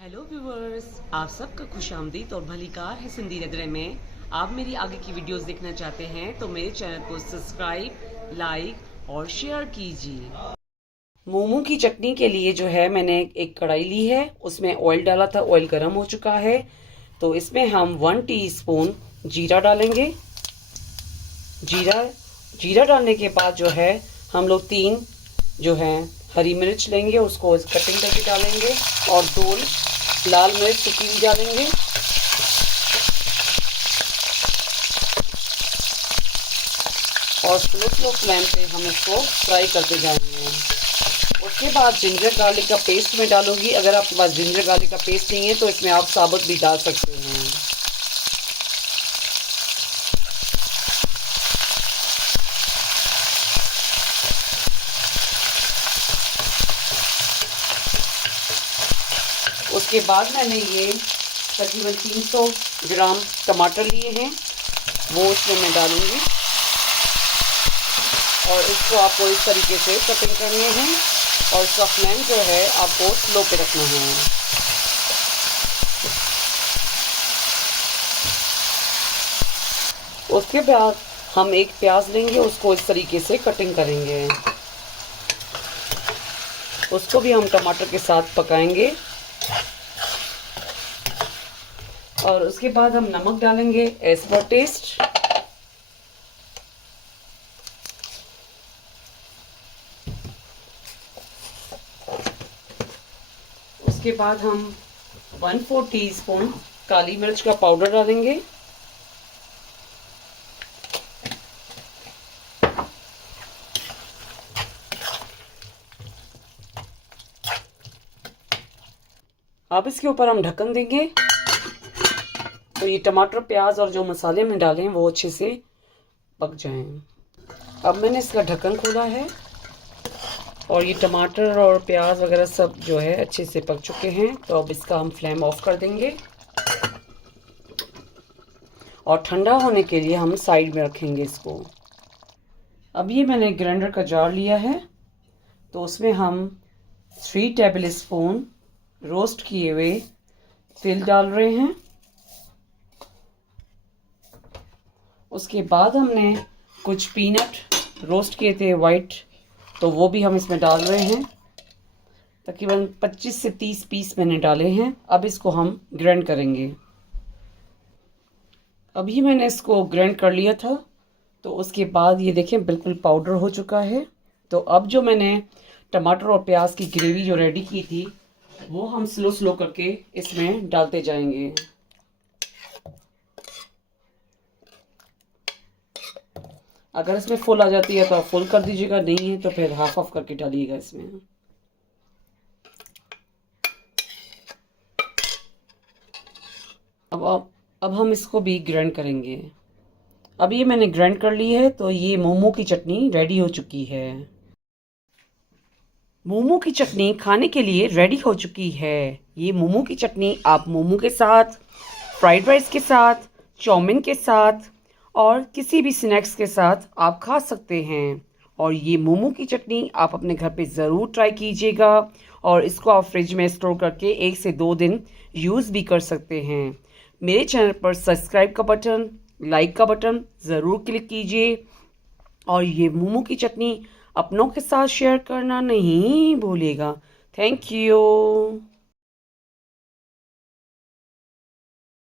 Hello viewers, आप सबका खुशामदीद और भली कार है सिंधी नगरे में। आप मेरी आगे की वीडियोस देखना चाहते हैं तो मेरे चैनल को सब्सक्राइब, लाइक और शेयर कीजिए। मोमो की चटनी के लिए जो है मैंने एक कढ़ाई ली है, उसमें ऑयल डाला था। ऑयल गर्म हो चुका है तो इसमें हम 1 टीस्पून जीरा डालेंगे। जीरा जीरा डालने के बाद जो है हम लोग 3 जो है हरी मिर्च लेंगे, उसको कटिंग करके डालेंगे और 2 लाल मिर्च सूखी हुई डालेंगे। और स्लो फ्लेम पे हम इसको फ्राई करते जाएंगे। उसके बाद जिंजर गार्लिक का पेस्ट में डालूंगी। अगर आपके पास जिंजर गार्लिक का पेस्ट नहीं है तो इसमें आप साबुत भी डाल सकते हैं। उसके बाद मैंने ये तकरीबन 300 ग्राम टमाटर लिए हैं, वो इसमें मैं डालूंगी और इसको आपको इस तरीके से कटिंग करने हैं और इसका फ्लेम जो है आपको स्लो पे रखना है। उसके बाद हम एक प्याज लेंगे, उसको इस तरीके से कटिंग करेंगे। उसको भी हम टमाटर के साथ पकाएंगे और उसके बाद हम नमक डालेंगे एज पर टेस्ट। उसके बाद हम 1/4 टीस्पून काली मिर्च का पाउडर डालेंगे। अब इसके ऊपर हम ढक्कन देंगे तो ये टमाटर, प्याज और जो मसाले में डाले हैं वो अच्छे से पक जाएं। अब मैंने इसका ढक्कन खोला है और ये टमाटर और प्याज वगैरह सब जो है अच्छे से पक चुके हैं। तो अब इसका हम फ्लेम ऑफ कर देंगे और ठंडा होने के लिए हम साइड में रखेंगे इसको। अब ये मैंने ग्राइंडर का जार लिया है तो उसमें हम 3 टेबल स्पून रोस्ट किए हुए तिल डाल रहे हैं। उसके बाद हमने कुछ पीनट रोस्ट किए थे वाइट, तो वो भी हम इसमें डाल रहे हैं। तकरीबन 25 से 30 पीस मैंने डाले हैं। अब इसको हम ग्राइंड करेंगे। अभी मैंने इसको ग्राइंड कर लिया था तो उसके बाद ये देखें बिल्कुल पाउडर हो चुका है। तो अब जो मैंने टमाटर और प्याज की ग्रेवी जो रेडी की थी वो हम स्लो करके इसमें डालते जाएंगे। अगर इसमें फुल आ जाती है तो आप फुल कर दीजिएगा, नहीं है तो फिर हाफ ऑफ करके डालिएगा इसमें। अब हम इसको भी ग्राइंड करेंगे। अब ये मैंने ग्राइंड कर ली है तो ये मोमो की चटनी रेडी हो चुकी है। मोमो की चटनी खाने के लिए रेडी हो चुकी है। ये मोमो की चटनी आप मोमो के साथ, फ्राइड राइस के साथ, चाउमीन के साथ और किसी भी स्नैक्स के साथ आप खा सकते हैं। और ये मोमो की चटनी आप अपने घर पे ज़रूर ट्राई कीजिएगा और इसको आप फ्रिज में स्टोर करके 1 से 2 दिन यूज़ भी कर सकते हैं। मेरे चैनल पर सब्सक्राइब का बटन, लाइक का बटन ज़रूर क्लिक कीजिए और ये मोमो की चटनी अपनों के साथ शेयर करना नहीं भूलिएगा। Thank you.